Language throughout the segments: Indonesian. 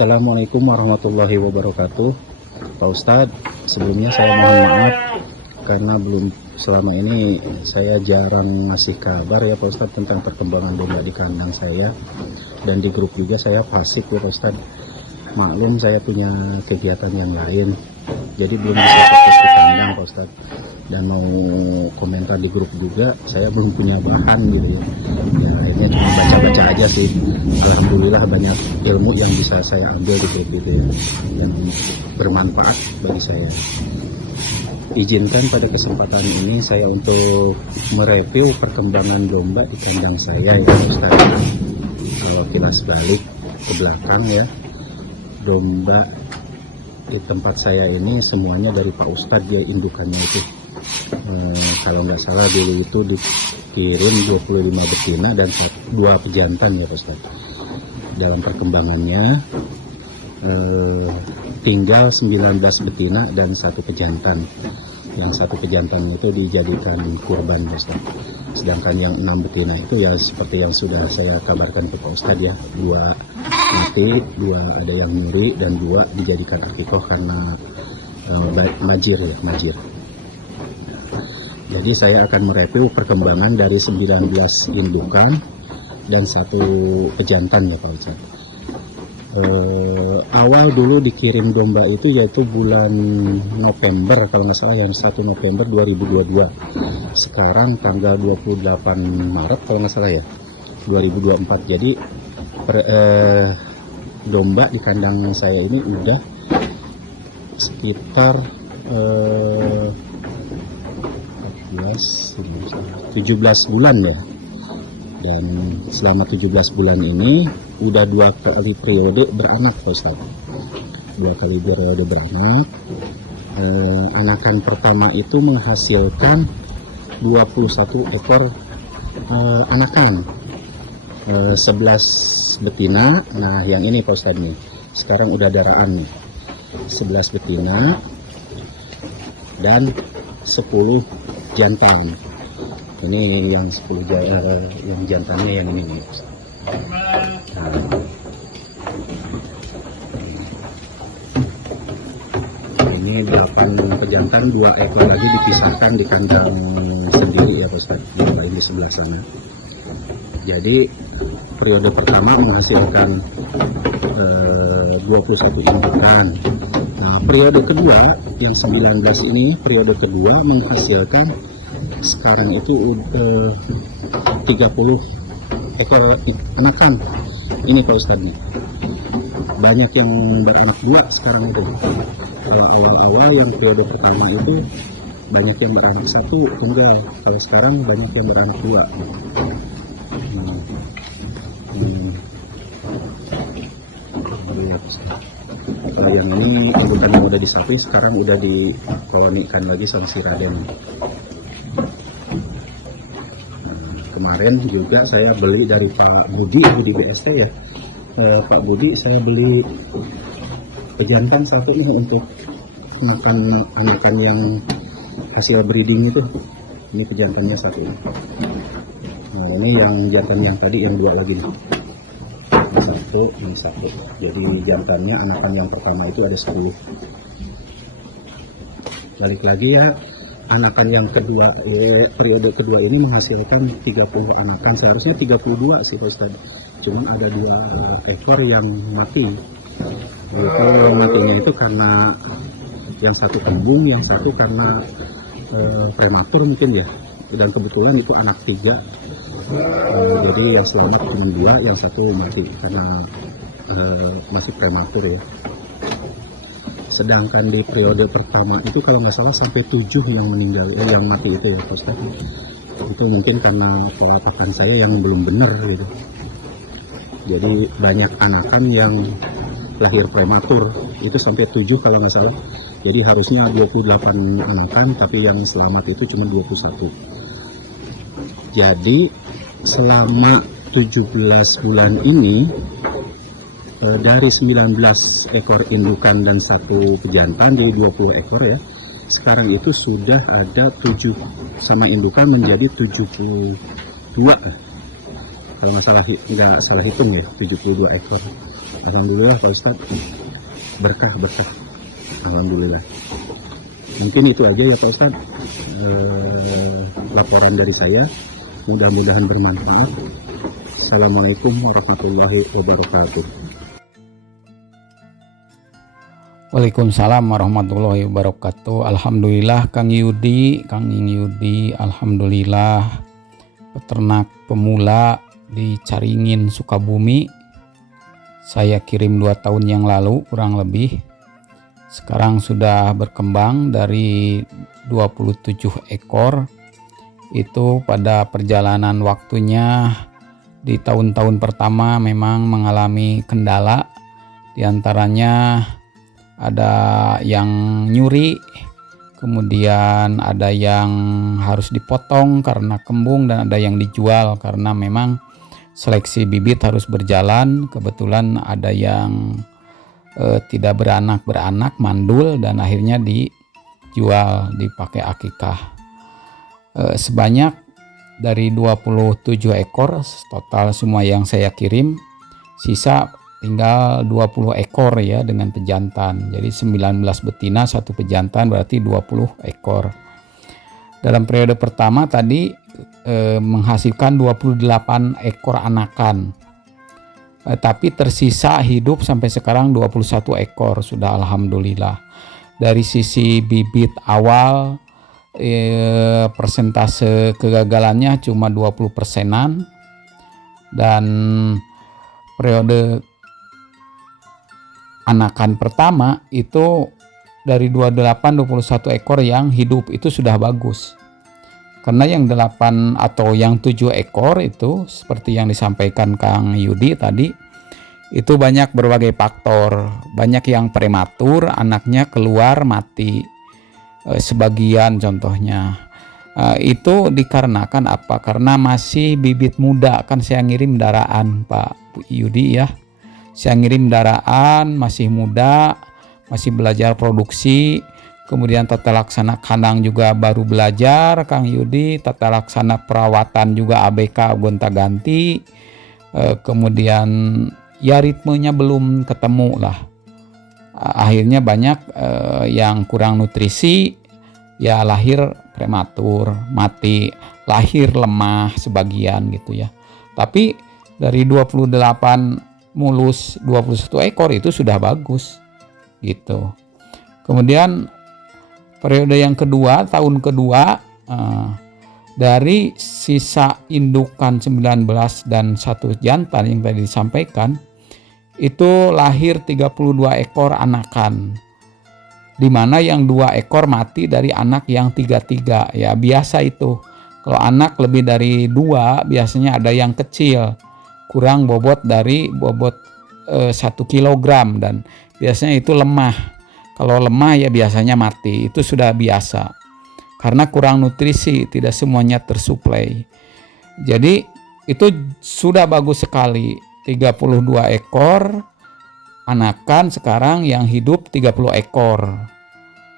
Assalamualaikum warahmatullahi wabarakatuh. Pak Ustadz, sebelumnya saya mohon maaf karena selama ini saya jarang ngasih kabar ya Pak Ustadz tentang perkembangan domba di kandang saya, dan di grup juga saya pasif ya Pak Ustadz. Maklum saya punya kegiatan yang lain, jadi belum bisa fokus di kandang Pak Ustadz. Dan mau komentar di grup juga saya belum punya bahan gitu ya. Ya akhirnya cuma baca-baca aja sih. Alhamdulillah banyak ilmu yang bisa saya ambil di grup itu ya, yang bermanfaat bagi saya. Izinkan pada kesempatan ini saya untuk mereview perkembangan domba di kandang saya ya Ustaz. Kalau kilas balik ke belakang ya, domba di tempat saya ini semuanya dari Pak Ustadz ya, indukannya itu. Kalau nggak salah dulu itu dikirim 25 betina dan 2 pejantan ya Pak Ustadz. Dalam perkembangannya tinggal 19 betina dan 1 pejantan. Yang 1 pejantan itu dijadikan kurban Pak Ustadz. Sedangkan yang 6 betina itu ya seperti yang sudah saya kabarkan ke Pak Ustadz ya, 2 mati, 2 ada yang nyuri, dan 2 dijadikan akikoh karena majir ya, majir. Jadi saya akan mereview perkembangan dari 19 indukan dan 1 pejantan ya Pak Ustadz. Awal dulu dikirim domba itu yaitu bulan November kalau nggak salah, yang 1 November 2022. Sekarang tanggal 28 Maret kalau nggak salah ya, 2024. Jadi domba di kandang saya ini udah sekitar 17 bulan ya. Dan selama 17 bulan ini udah 2 kali periode beranak Pak Ustaz. 2 kali periode beranak. Anakan pertama itu menghasilkan 21 ekor anakan, 11 betina. Nah yang ini Pak Ustaz nih, sekarang udah daraan nih, 11 betina dan 10 jantan. Ini yang 10 yang jantannya yang ini nih. Nah, ini 8 pejantan, 2 ekor lagi dipisahkan di kandang sendiri ya Pak Ustaz, yang lain di sebelah sana. Jadi periode pertama menghasilkan 21 indukan. Nah, periode kedua yang 19 ini, periode kedua menghasilkan sekarang itu 30 ekor anakan. Ini Pak Ustadz nih, banyak yang beranak 2 sekarang itu. Awal-awal yang periode pertama itu banyak yang beranak 1 tunggal, kalau sekarang banyak yang beranak 2. Kalau yang ini indukan yang udah disatui sekarang udah dikolonikan lagi sama si Raden. Kemarin juga saya beli dari Pak Budi GST ya, Pak Budi saya beli pejantan 1 nih untuk anakan yang hasil breeding itu. Ini pejantannya 1. Nah ini yang jantan yang tadi yang 2 lagi nih, 1. Jadi jantannya anakan yang pertama itu ada 10. Balik lagi ya, anakan yang kedua, periode kedua ini menghasilkan 30 anakan, seharusnya 32 sih Pak Ustadz. Cuman ada 2 ekor yang mati. Itu matinya itu karena yang 1 kembung, yang 1 karena prematur mungkin ya. Dan kebetulan itu anak 3. Jadi yang selamat cuma 2, yang 1 mati karena masih prematur ya. Sedangkan di periode pertama itu kalau nggak salah sampai 7 yang meninggal, yang mati itu ya Pak Ustaz. Itu mungkin karena pola pakan saya yang belum benar gitu. Jadi banyak anakan yang lahir prematur, itu sampai 7 kalau nggak salah. Jadi harusnya 28 anakan, tapi yang selamat itu cuma 21. Jadi selama 17 bulan ini dari 19 ekor indukan dan 1 pejantan, jadi 20 ekor ya. Sekarang itu sudah ada 7 sama indukan menjadi 72. kalau nggak salah hitung ya, 72 ekor. Alhamdulillah Pak Ustadz, berkah. Alhamdulillah. Mungkin itu aja ya Pak Ustadz, laporan dari saya. Mudah-mudahan bermanfaat. Assalamualaikum warahmatullahi wabarakatuh. Waalaikumsalam warahmatullahi wabarakatuh. Alhamdulillah Kang Yudi, alhamdulillah peternak pemula di Caringin, Sukabumi. Saya kirim 2 tahun yang lalu kurang lebih. Sekarang sudah berkembang dari 27 ekor. Itu pada perjalanan waktunya di tahun-tahun pertama memang mengalami kendala. Di antaranya ada yang nyuri, kemudian ada yang harus dipotong karena kembung, dan ada yang dijual karena memang seleksi bibit harus berjalan. Kebetulan ada yang tidak beranak mandul, dan akhirnya dijual, dipakai akikah. Sebanyak dari 27 ekor total semua yang saya kirim, sisa tinggal 20 ekor ya dengan pejantan. Jadi 19 betina, 1 pejantan, berarti 20 ekor. Dalam periode pertama tadi menghasilkan 28 ekor anakan. Tapi tersisa hidup sampai sekarang 21 ekor sudah, alhamdulillah. Dari sisi bibit awal persentase kegagalannya cuma 20%-an, dan periode anakan pertama itu dari 21 ekor yang hidup itu sudah bagus. Karena yang 8 atau yang 7 ekor itu seperti yang disampaikan Kang Yudi tadi, itu banyak berbagai faktor. Banyak yang prematur, anaknya keluar mati, sebagian contohnya. Itu dikarenakan apa? Karena masih bibit muda. Kan saya ngirim daraan Pak Yudi ya. Saya ngirim daraan, masih muda, masih belajar produksi. Kemudian tata laksana kandang juga baru belajar Kang Yudi, tata laksana perawatan juga ABK gonta-ganti. Kemudian ya ritmenya belum ketemu lah. Akhirnya banyak yang kurang nutrisi, ya lahir prematur, mati, lahir lemah sebagian gitu ya. Tapi dari 28 mulus 21 ekor itu sudah bagus gitu. Kemudian periode yang kedua, tahun kedua, dari sisa indukan 19 dan 1 jantan yang tadi disampaikan, itu lahir 32 ekor anakan, di mana yang 2 ekor mati dari anak yang 3-3. Ya biasa itu, kalau anak lebih dari 2 biasanya ada yang kecil, kurang bobot dari bobot 1 kilogram, dan biasanya itu lemah. Kalau lemah ya biasanya mati, itu sudah biasa. Karena kurang nutrisi, tidak semuanya tersuplai. Jadi itu sudah bagus sekali. 32 ekor anakan sekarang yang hidup 30 ekor.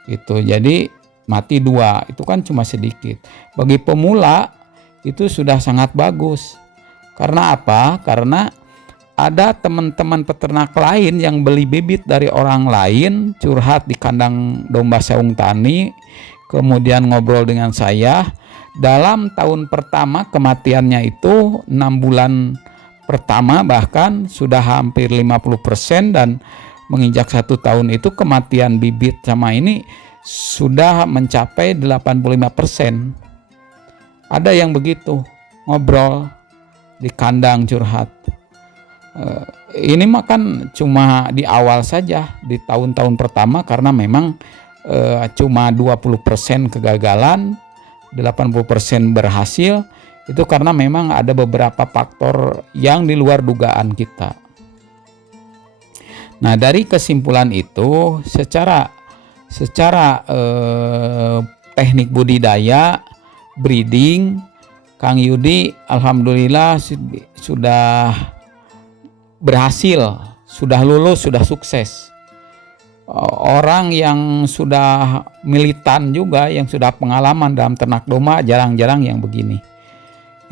Itu jadi mati 2, itu kan cuma sedikit. Bagi pemula itu sudah sangat bagus. Karena apa? Karena ada teman-teman peternak lain yang beli bibit dari orang lain, curhat di kandang domba Seung Tani, kemudian ngobrol dengan saya. Dalam tahun pertama kematiannya itu 6 bulan pertama bahkan sudah hampir 50%, dan menginjak 1 tahun itu kematian bibit sama ini sudah mencapai 85%. Ada yang begitu, ngobrol di kandang curhat. Ini mah kan cuma di awal saja, di tahun-tahun pertama, karena memang cuma 20% kegagalan, 80% berhasil. Itu karena memang ada beberapa faktor yang di luar dugaan kita. Nah, dari kesimpulan itu secara teknik budidaya, breeding, Kang Yudi alhamdulillah sudah berhasil, sudah lulus, sudah sukses. Orang yang sudah militan juga, yang sudah pengalaman dalam ternak domba, jarang-jarang yang begini.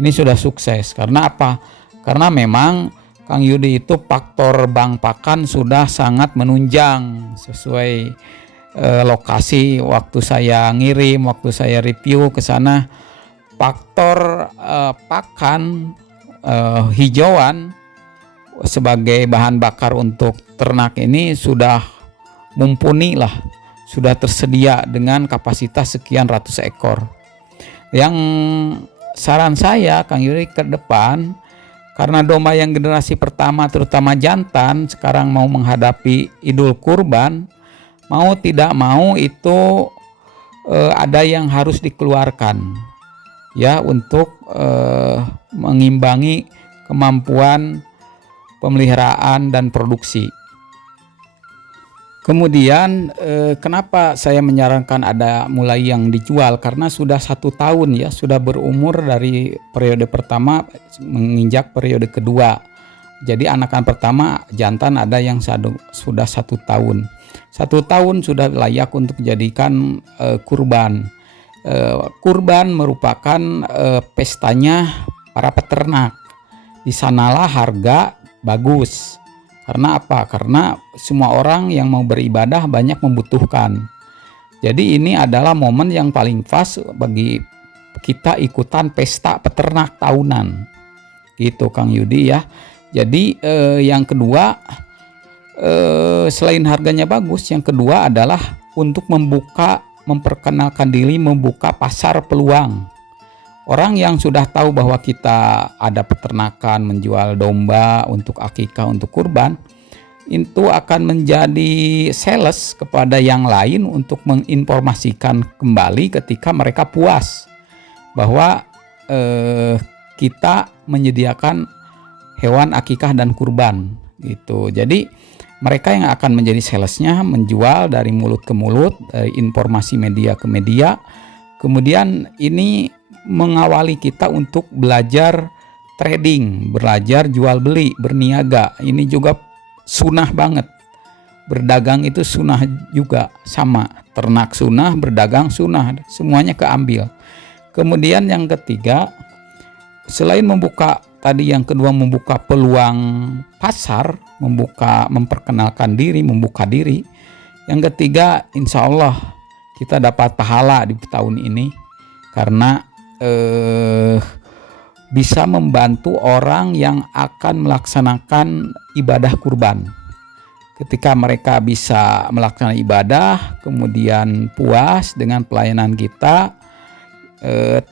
Ini sudah sukses. Karena apa? Karena memang Kang Yudi itu faktor bank pakan sudah sangat menunjang sesuai lokasi waktu saya ngirim, waktu saya review ke sana. Faktor pakan hijauan sebagai bahan bakar untuk ternak ini sudah mumpuni lah, sudah tersedia dengan kapasitas sekian ratus ekor. Yang saran saya Kang Yudi ke depan, karena domba yang generasi pertama terutama jantan sekarang mau menghadapi Idul Kurban, mau tidak mau itu ada yang harus dikeluarkan ya untuk mengimbangi kemampuan pemeliharaan dan produksi. Kemudian kenapa saya menyarankan ada mulai yang dijual, karena sudah 1 tahun ya, sudah berumur dari periode pertama menginjak periode kedua. Jadi anakan pertama jantan ada yang sudah 1 tahun. 1 tahun sudah layak untuk dijadikan kurban. Kurban merupakan pestanya para peternak. Di sanalah harga bagus. Karena apa? Karena semua orang yang mau beribadah banyak membutuhkan. Jadi ini adalah momen yang paling pas bagi kita ikutan pesta peternak tahunan. Gitu Kang Yudi ya. Jadi yang kedua, selain harganya bagus, yang kedua adalah untuk memperkenalkan diri, membuka pasar peluang. Orang yang sudah tahu bahwa kita ada peternakan, menjual domba untuk akikah, untuk kurban, itu akan menjadi sales kepada yang lain untuk menginformasikan kembali ketika mereka puas bahwa kita menyediakan hewan akikah dan kurban gitu. Jadi mereka yang akan menjadi salesnya menjual dari mulut ke mulut, dari informasi media ke media. Kemudian ini mengawali kita untuk belajar trading, belajar jual beli, berniaga. Ini juga sunnah banget. Berdagang itu sunnah juga, sama. Ternak sunnah, berdagang sunnah, semuanya keambil. Kemudian yang ketiga, selain membuka tadi, yang kedua membuka peluang pasar, memperkenalkan diri, membuka diri. Yang ketiga, insya Allah kita dapat pahala di tahun ini karena bisa membantu orang yang akan melaksanakan ibadah kurban. Ketika mereka bisa melaksanakan ibadah, kemudian puas dengan pelayanan kita,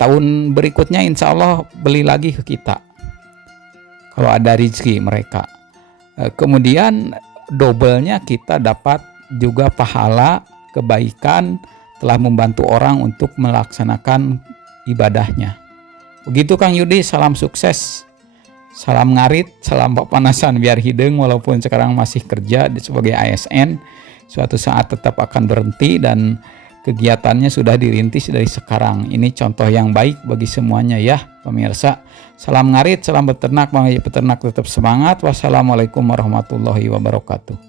tahun berikutnya insya Allah beli lagi ke kita kalau ada rezeki mereka. Kemudian doublenya kita dapat juga pahala kebaikan telah membantu orang untuk melaksanakan ibadahnya. Begitu Kang Yudi, salam sukses, salam ngarit, salam papanasan biar hidung, walaupun sekarang masih kerja sebagai ASN, suatu saat tetap akan berhenti dan kegiatannya sudah dirintis dari sekarang. Ini contoh yang baik bagi semuanya ya pemirsa. Salam ngarit, salam beternak, Bang Haji Peternak tetap semangat. Wassalamualaikum warahmatullahi wabarakatuh.